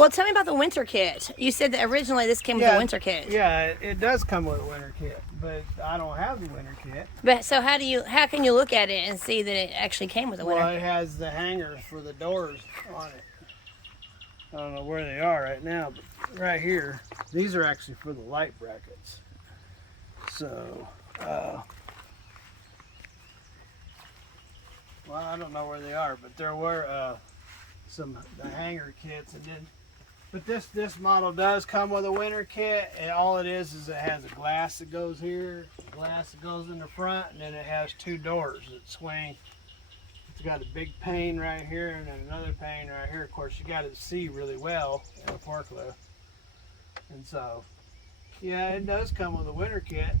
Well, tell me about the winter kit. You said that originally this came with a winter kit. Yeah, it does come with a winter kit, but I don't have the winter kit. But so how can you look at it and see that it actually came with a winter Well, kit? it has the hangers for the doors on it. I don't know where they are right now, but right here, these are actually for the light brackets. So, well, I don't know where they are, but there were the hanger kits, and then, but this model does come with a winter kit, and all it is it has a glass that goes here, a glass that goes in the front, and then it has two doors that swing. It's got a big pane right here and then another pane right here. Of course, you got to see really well in a forklift. And so, yeah, it does come with a winter kit.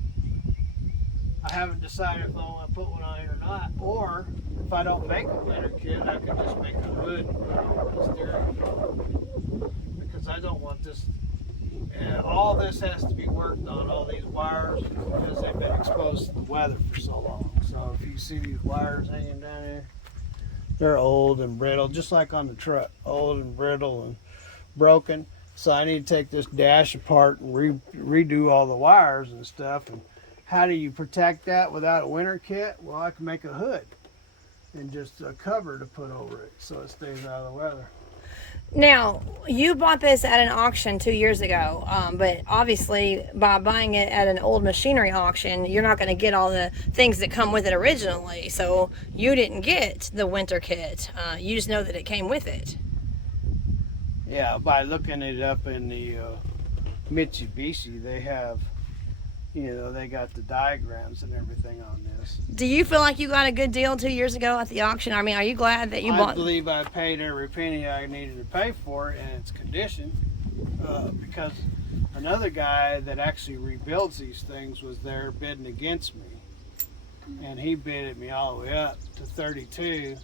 I haven't decided if I want to put one on it or not. Or, if I don't make a winter kit, I could just make a hood steering wheel. Because I don't want this, all this has to be worked on, all these wires, because they've been exposed to the weather for so long. So if you see these wires hanging down here, they're old and brittle, just like on the truck, old and brittle and broken. So I need to take this dash apart and redo all the wires and stuff. And how do you protect that without a winter kit? Well, I can make a hood and just a cover to put over it so it stays out of the weather. Now, you bought this at an auction 2 years ago, but obviously by buying it at an old machinery auction, you're not going to get all the things that come with it originally. So you didn't get the winter kit. You just know that it came with it. Yeah, by looking it up in the Mitsubishi, they have, they got the diagrams and everything on this. Do you feel like you got a good deal 2 years ago at the auction? I mean, are you glad that you bought? I believe I paid every penny I needed to pay for it in its condition, because another guy that actually rebuilds these things was there bidding against me, and he bidded me all the way up to 32,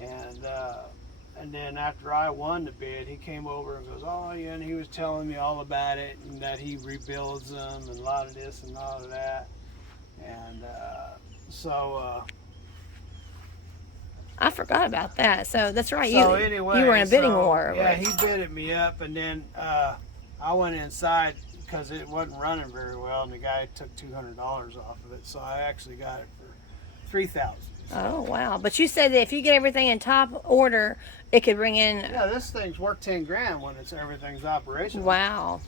and then after I won the bid, he came over and goes, oh yeah, and he was telling me all about it, and that he rebuilds them, and a lot of this and a lot of that. And I forgot about that. So that's right. So anyway, you were in a bidding war. Yeah, right? he bidded me up, and then I went inside because it wasn't running very well, and the guy took $200 off of it. So I actually got it for $3,000. Oh wow! But you said that if you get everything in top order, it could bring in. Yeah, this thing's worth $10,000 when everything's operational. Wow.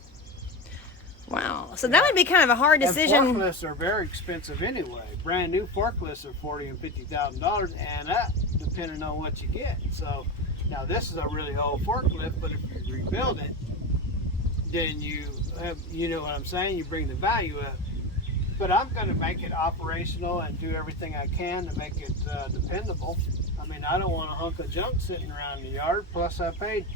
Wow. So that would be kind of a hard decision. And forklifts are very expensive anyway. Brand new forklifts are $40,000 and $50,000, and that depending on what you get. So now this is a really old forklift, but if you rebuild it, then you have, you know what I'm saying? You bring the value up. But I'm going to make it operational and do everything I can to make it dependable. I mean, I don't want a hunk of junk sitting around the yard. Plus, I paid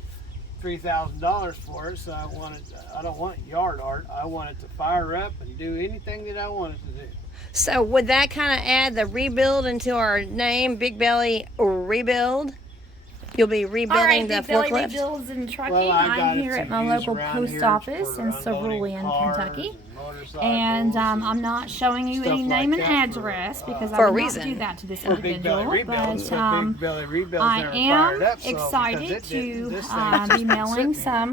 $3,000 for it, so I don't want yard art. I want it to fire up and do anything that I want it to do. So would that kind of add the rebuild into our name, Big Belly Rebuild? You'll be rebuilding the Big Belly forklift? Rebuilds and Trucking. Well, I'm here at my local post office in Cerulean, Kentucky. And I'm not showing you any name and address because I would not do that to this individual. But I am excited to be mailing some